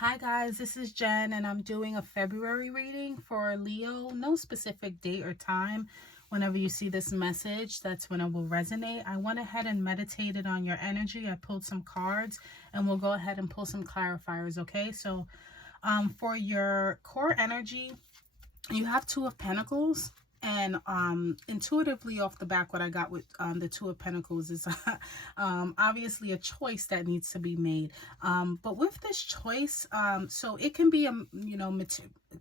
Hi guys, this is Jen and I'm doing a February reading for Leo. No specific date or time. Whenever you see this message, that's when it will resonate. I went ahead and meditated on your energy. I pulled some cards and we'll go ahead and pull some clarifiers, okay? So for your core energy, you have Two of Pentacles. And intuitively off the back, what I got with the Two of Pentacles is obviously a choice that needs to be made. But with this choice, so it can be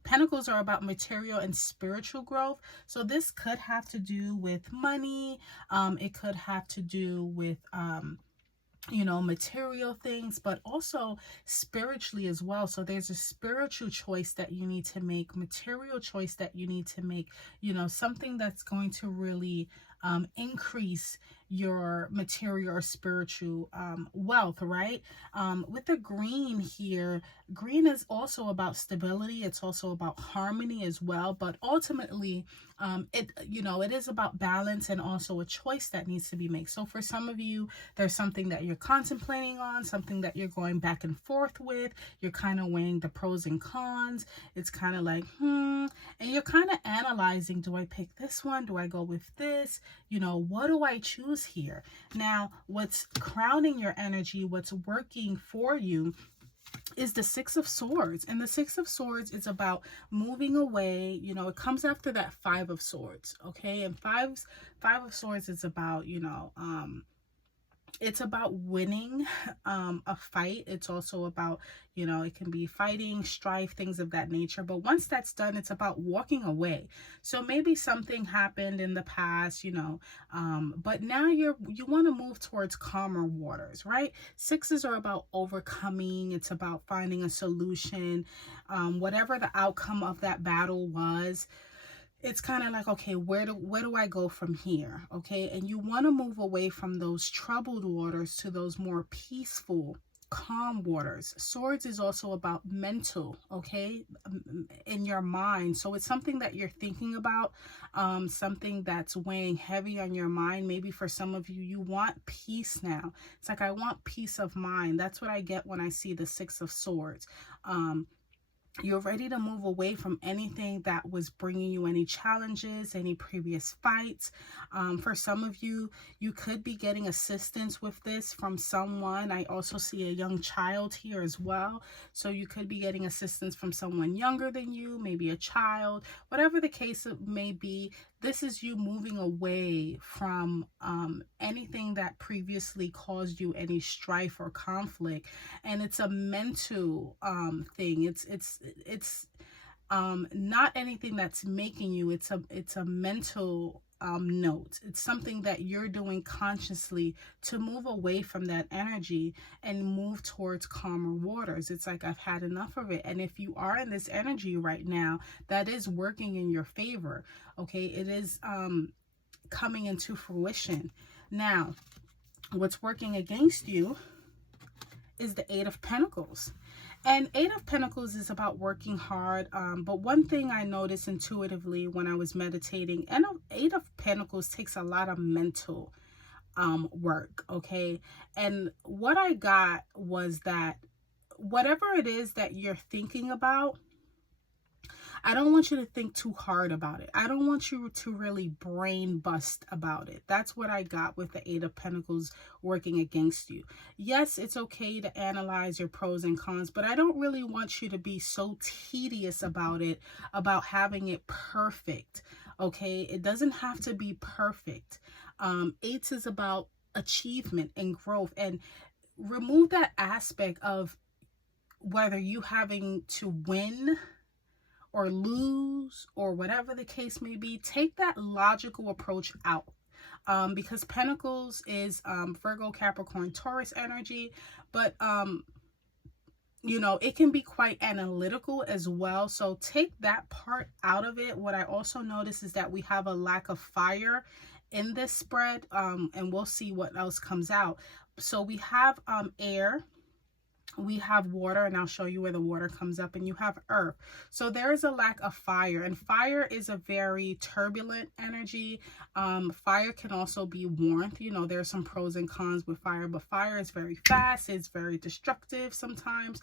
Pentacles are about material and spiritual growth. So this could have to do with money. It could have to do with material things, but also spiritually as well. So there's a spiritual choice that you need to make, material choice that you need to make, something that's going to really increase your material or spiritual wealth, right? With the green here, green is also about stability. It's also about harmony as well, but ultimately it is about balance and also a choice that needs to be made. So for some of you, there's something that you're contemplating on, something that you're going back and forth with. You're kind of weighing the pros and cons. It's kind of like, and you're kind of analyzing, do I pick this one? Do I go with this? What do I choose here? Now, what's crowning your energy, what's working for you is the Six of Swords. And the Six of Swords is about moving away. It comes after that Five of Swords, okay? And Five of Swords is about, it's about winning a fight. It's also about, it can be fighting, strife, things of that nature. But once that's done, it's about walking away. So maybe something happened in the past, but now you want to move towards calmer waters, right? Sixes are about overcoming. It's about finding a solution. Whatever the outcome of that battle was, it's kind of like, okay, where do I go from here? Okay, and you want to move away from those troubled waters to those more peaceful, calm waters. Swords is also about mental, okay, in your mind. So it's something that you're thinking about, something that's weighing heavy on your mind. Maybe for some of you, you want peace now. It's like, I want peace of mind. That's what I get when I see the Six of Swords. You're ready to move away from anything that was bringing you any challenges, any previous fights. For some of you, you could be getting assistance with this from someone. I also see a young child here as well. So you could be getting assistance from someone younger than you, maybe a child, whatever the case it may be. This is you moving away from anything that previously caused you any strife or conflict. And it's a mental thing. It's not anything that's making you. It's a mental note. It's something that you're doing consciously to move away from that energy and move towards calmer waters. It's like, I've had enough of it. And if you are in this energy right now, that is working in your favor. Okay, it is coming into fruition. Now, what's working against you is the Eight of Pentacles. And Eight of Pentacles is about working hard. But one thing I noticed intuitively when I was meditating, and Eight of Pentacles takes a lot of mental work, okay? And what I got was that whatever it is that you're thinking about, I don't want you to think too hard about it. I don't want you to really brain bust about it. That's what I got with the Eight of Pentacles working against you. Yes, it's okay to analyze your pros and cons, but I don't really want you to be so tedious about it, about having it perfect, okay? It doesn't have to be perfect. Eights is about achievement and growth, and remove that aspect of whether you having to win or lose or whatever the case may be. Take that logical approach out, because Pentacles is Virgo, Capricorn, Taurus energy, but it can be quite analytical as well. So take that part out of it. What I also notice is that we have a lack of fire in this spread, and we'll see what else comes out. So we have air, we have water, and I'll show you where the water comes up, and you have earth. So there is a lack of fire, and fire is a very turbulent energy. Fire can also be warmth. You know, there's some pros and cons with fire, but fire is very fast. It's very destructive sometimes.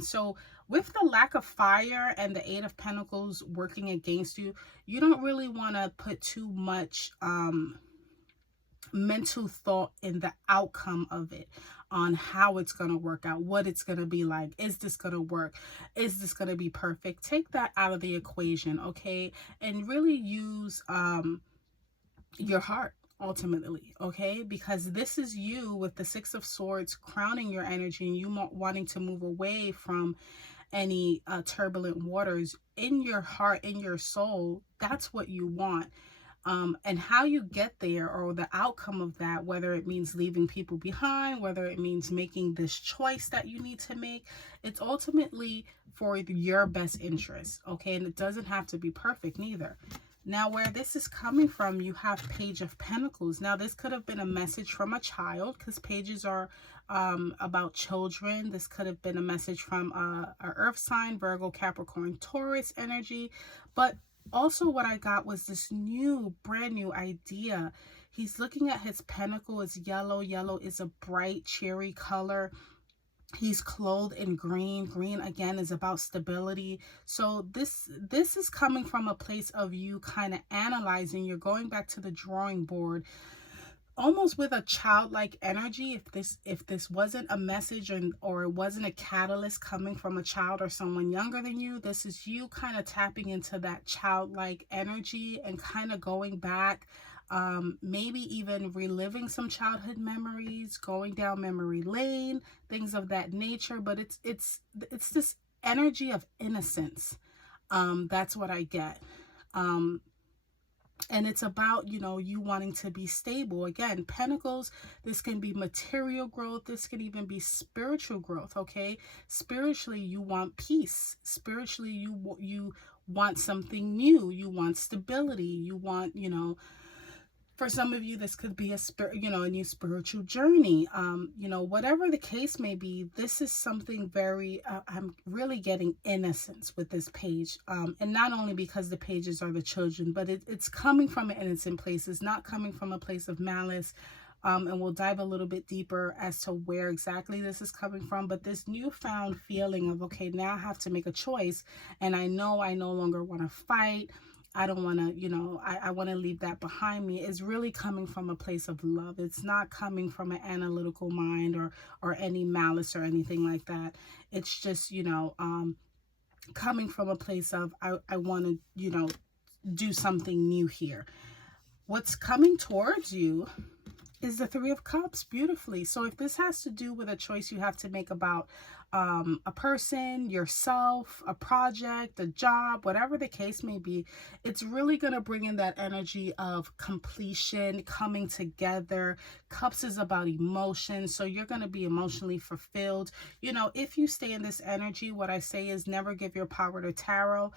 So with the lack of fire and the Eight of Pentacles working against you, you don't really want to put too much mental thought in the outcome of it, on how it's going to work out, what it's going to be like. Is this going to work? Is this going to be perfect? Take that out of the equation, okay? And really use your heart ultimately, okay? Because this is you with the Six of Swords crowning your energy, and you wanting to move away from any turbulent waters. In your heart, in your soul, that's what you want. And how you get there, or the outcome of that, whether it means leaving people behind, whether it means making this choice that you need to make, it's ultimately for your best interest, okay? And it doesn't have to be perfect neither. Now, where this is coming from, you have Page of Pentacles. Now, this could have been a message from a child, because pages are about children. This could have been a message from a earth sign, Virgo, Capricorn, Taurus energy. But also what I got was this brand new idea. He's looking at his pentacle. It's yellow. Yellow is a bright cherry color. He's clothed in green. Green again is about stability. So this is coming from a place of you kind of analyzing. You're going back to the drawing board, almost with a childlike energy. If this wasn't a message, or it wasn't a catalyst coming from a child or someone younger than you, this is you kind of tapping into that childlike energy and kind of going back, maybe even reliving some childhood memories, going down memory lane, things of that nature. But it's this energy of innocence. That's what I get. And it's about, you know, you wanting to be stable. Again, Pentacles, this can be material growth. This can even be spiritual growth, okay? Spiritually, you want peace. Spiritually, you want something new. You want stability. You want, you know, for some of you, this could be a new spiritual journey. You know, whatever the case may be, this is something very, I'm really getting innocence with this page. And not only because the pages are the children, but it's coming from an innocent place. It's not coming from a place of malice. And we'll dive a little bit deeper as to where exactly this is coming from. But this newfound feeling of, okay, now I have to make a choice. And I know I no longer want to fight. I don't want to, you know, I want to leave that behind me, is really coming from a place of love. It's not coming from an analytical mind or any malice or anything like that. It's just, you know, coming from a place of, I want to, you know, do something new here. What's coming towards you is the Three of Cups beautifully. So if this has to do with a choice you have to make about a person, yourself, a project, a job, whatever the case may be, it's really going to bring in that energy of completion, coming together. Cups is about emotion, so you're going to be emotionally fulfilled. You know, if you stay in this energy, what I say is never give your power to tarot.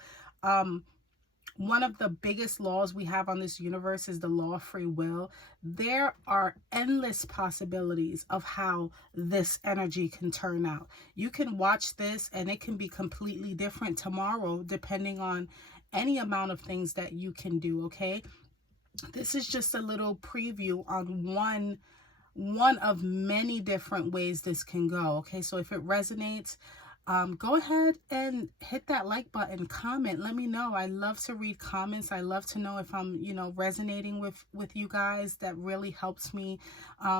One of the biggest laws we have on this universe is the law of free will. There are endless possibilities of how this energy can turn out. You can watch this and it can be completely different tomorrow, depending on any amount of things that you can do, okay? This is just a little preview on one of many different ways this can go, okay? So if it resonates, go ahead and hit that like button, comment, let me know. I love to read comments. I love to know if I'm, you know, resonating with you guys. That really helps me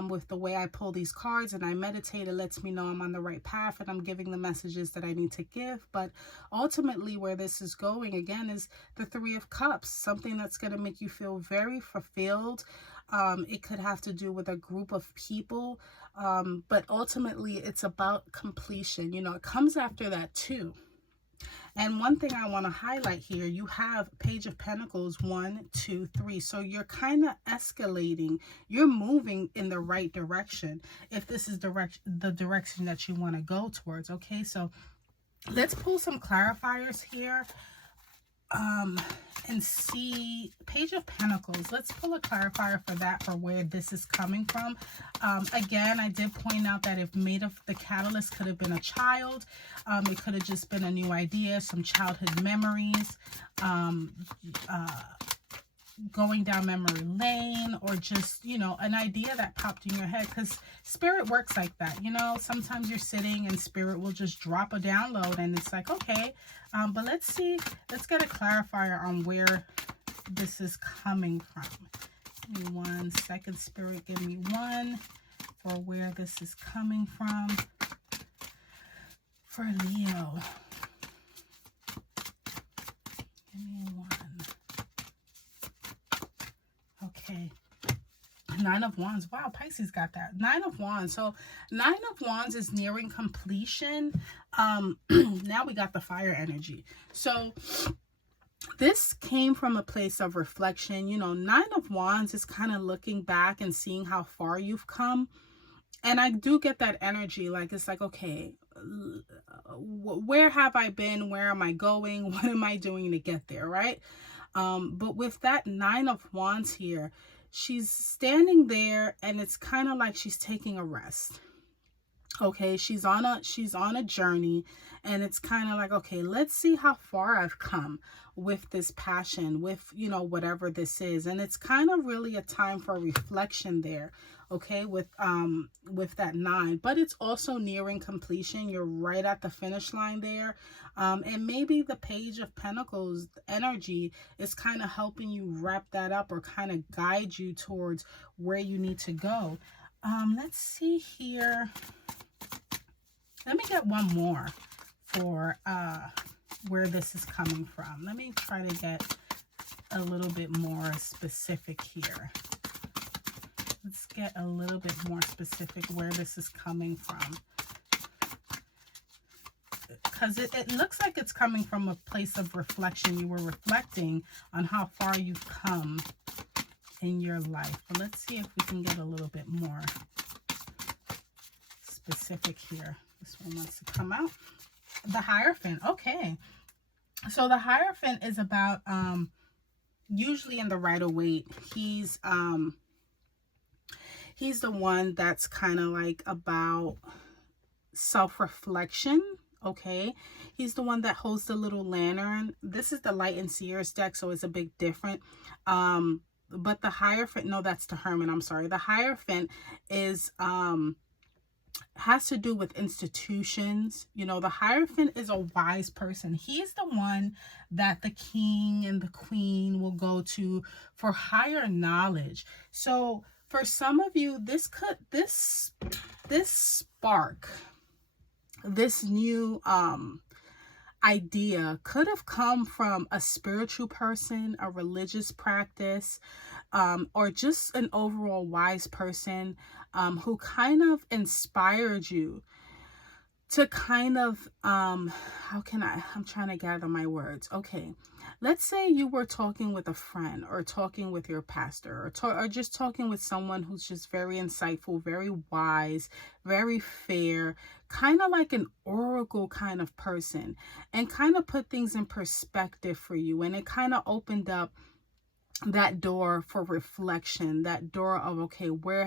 with the way I pull these cards and I meditate. It lets me know I'm on the right path and I'm giving the messages that I need to give. But ultimately where this is going, again, is the Three of Cups, something that's going to make you feel very fulfilled. It could have to do with a group of people, but ultimately it's about completion. You know, it comes after that too. And one thing I want to highlight here, you have Page of Pentacles, 1, 2, 3. So you're kind of escalating. You're moving in the right direction, if this is the direction that you want to go towards. Okay, so let's pull some clarifiers here. and see Page of Pentacles. Let's pull a clarifier for that, for where this is coming from. Again, I did point out that if the catalyst could have been a child, it could have just been a new idea, some childhood memories, going down memory lane, or just, you know, an idea that popped in your head, because spirit works like that. You know, sometimes you're sitting and spirit will just drop a download and it's like, okay, but let's get a clarifier on where this is coming from. Give me 1 second, spirit. Give me one for where this is coming from for Leo. Give me one. Okay. 9 of Wands. Wow, Pisces got that. 9 of Wands. So 9 of Wands is nearing completion. Now we got the fire energy. So this came from a place of reflection. You know, 9 of Wands is kind of looking back and seeing how far you've come. And I do get that energy. Like, it's like, okay, where have I been? Where am I going? What am I doing to get there, right? But with that 9 of Wands here, she's standing there and it's kind of like she's taking a rest. Okay, she's on a journey, and it's kind of like, okay, let's see how far I've come with this passion, with, you know, whatever this is. And it's kind of really a time for reflection there, okay, with that 9. But it's also nearing completion. You're right at the finish line there. And maybe the Page of Pentacles energy is kind of helping you wrap that up, or kind of guide you towards where you need to go. Let's see here. Let me get one more for where this is coming from. Let me try to get a little bit more specific here. Let's get a little bit more specific where this is coming from. Because it looks like it's coming from a place of reflection. You were reflecting on how far you've come in your life. But let's see if we can get a little bit more specific here. This one wants to come out. The Hierophant. Okay. So the Hierophant is about, usually in the Rider-Waite, he's the one that's kind of like about self-reflection. Okay, he's the one that holds the little lantern. This is the Light and Seers deck, so it's a bit different. But the Hierophant, no, that's the Hermit, I'm sorry. The Hierophant is has to do with institutions. You know, the Hierophant is a wise person. He's the one that the king and the queen will go to for higher knowledge. So for some of you, this spark, this new idea could have come from a spiritual person, a religious practice, or just an overall wise person who kind of inspired you to kind of, I'm trying to gather my words. Okay, let's say you were talking with a friend, or talking with your pastor, or just talking with someone who's just very insightful, very wise, very fair, kind of like an oracle kind of person, and kind of put things in perspective for you. And it kind of opened up that door for reflection, that door of, okay, where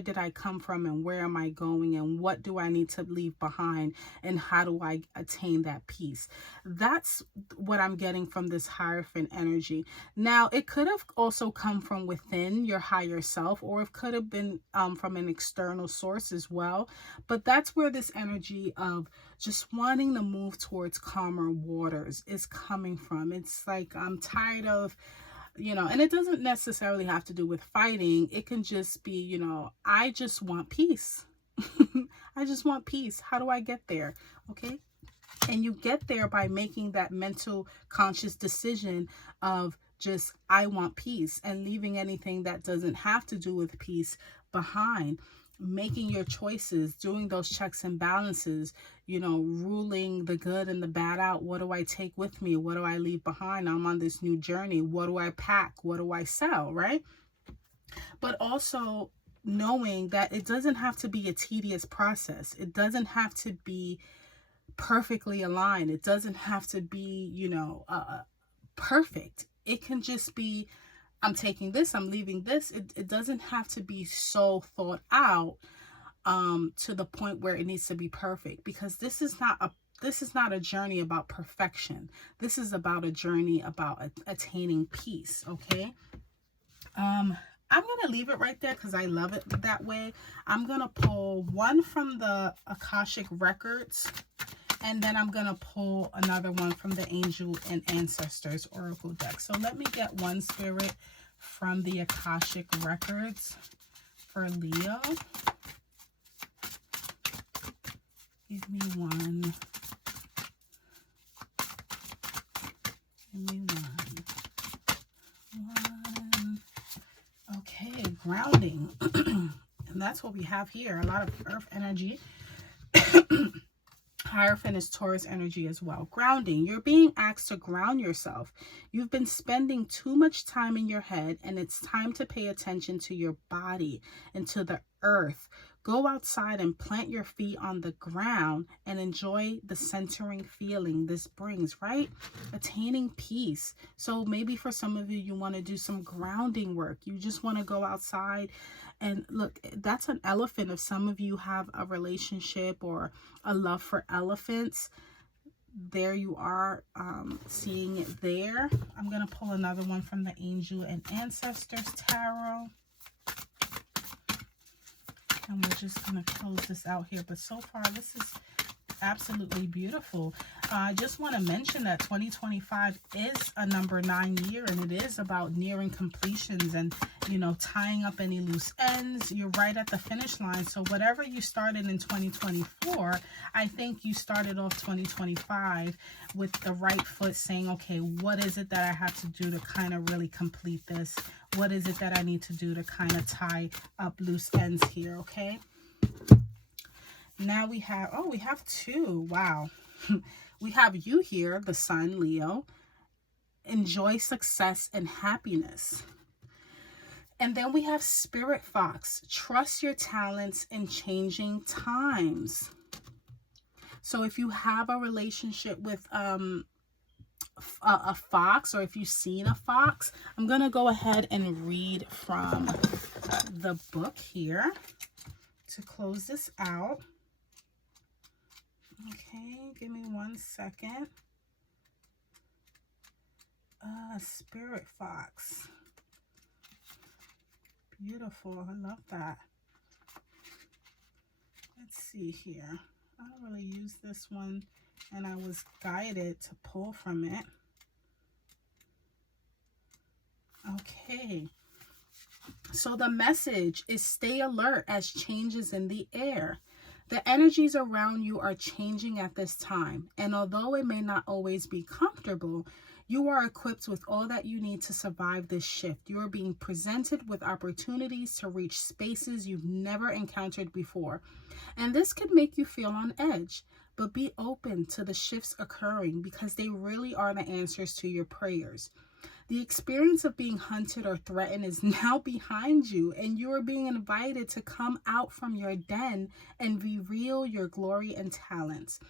did I come from, and where am I going, and what do I need to leave behind, and how do I attain that peace? That's what I'm getting from this Hierophant energy. Now, it could have also come from within your higher self, or it could have been from an external source as well. But that's where this energy of just wanting to move towards calmer waters is coming from. It's like, I'm tired of, you know, and it doesn't necessarily have to do with fighting. It can just be, you know, I just want peace. I just want peace. How do I get there? Okay. And you get there by making that mental conscious decision of just, I want peace, and leaving anything that doesn't have to do with peace behind. Making your choices, doing those checks and balances, you know, ruling the good and the bad out. What do I take with me? What do I leave behind? I'm on this new journey. What do I pack? What do I sell? Right? But also knowing that it doesn't have to be a tedious process. It doesn't have to be perfectly aligned. It doesn't have to be, you know, perfect. It can just be, I'm taking this, I'm leaving this. It doesn't have to be so thought out to the point where it needs to be perfect, because this is not a journey about perfection. This is about a journey about attaining peace. Okay. I'm going to leave it right there because I love it that way. I'm going to pull one from the Akashic Records, and then I'm going to pull another one from the Angel and Ancestors Oracle deck. So let me get one spirit from the Akashic Records for Leo. Give me one. Give me one. Okay, grounding. And that's what we have here. A lot of earth energy. Hierophant is Taurus energy as well. Grounding. You're being asked to ground yourself. You've been spending too much time in your head, and it's time to pay attention to your body and to the earth. Go outside and plant your feet on the ground and enjoy the centering feeling this brings, right? Attaining peace. So maybe for some of you, you want to do some grounding work. You just want to go outside and look, that's an elephant. If some of you have a relationship or a love for elephants, there you are, seeing it there. I'm going to pull another one from the Angel and Ancestors Tarot. And we're just going to close this out here. But so far, this is absolutely beautiful. I just want to mention that 2025 is a number 9 year, and it is about nearing completions and, you know, tying up any loose ends. You're right at the finish line. So whatever you started in 2024, I think you started off 2025 with the right foot, saying, okay, what is it that I have to do to kind of really complete this? What is it that I need to do to kind of tie up loose ends here? Okay. Now we have, oh, we have two. Wow. We have you here, the Sun, Leo. Enjoy success and happiness. And then we have Spirit Fox. Trust your talents in changing times. So if you have a relationship with a fox, or if you've seen a fox, I'm going to go ahead and read from the book here to close this out. Okay, give me 1 second. Spirit Fox. Beautiful. I love that. Let's see here. I don't really use this one, and I was guided to pull from it. Okay. So the message is stay alert as changes in the air. The energies around you are changing at this time, and although it may not always be comfortable, you are equipped with all that you need to survive this shift. You are being presented with opportunities to reach spaces you've never encountered before, and this could make you feel on edge, but be open to the shifts occurring because they really are the answers to your prayers. The experience of being hunted or threatened is now behind you, and you are being invited to come out from your den and reveal your glory and talents.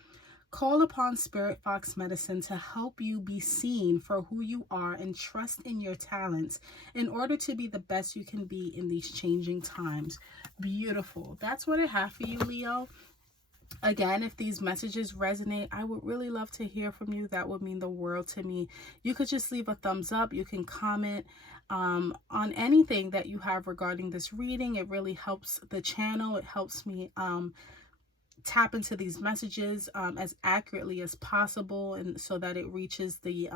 Call upon Spirit Fox Medicine to help you be seen for who you are and trust in your talents in order to be the best you can be in these changing times. Beautiful. That's what I have for you, Leo. Again, if these messages resonate, I would really love to hear from you. That would mean the world to me. You could just leave a thumbs up. You can comment on anything that you have regarding this reading. It really helps the channel. It helps me tap into these messages as accurately as possible, and so that it reaches the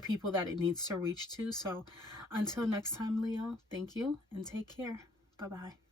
people that it needs to reach to. So until next time, Leo, thank you and take care. Bye-bye.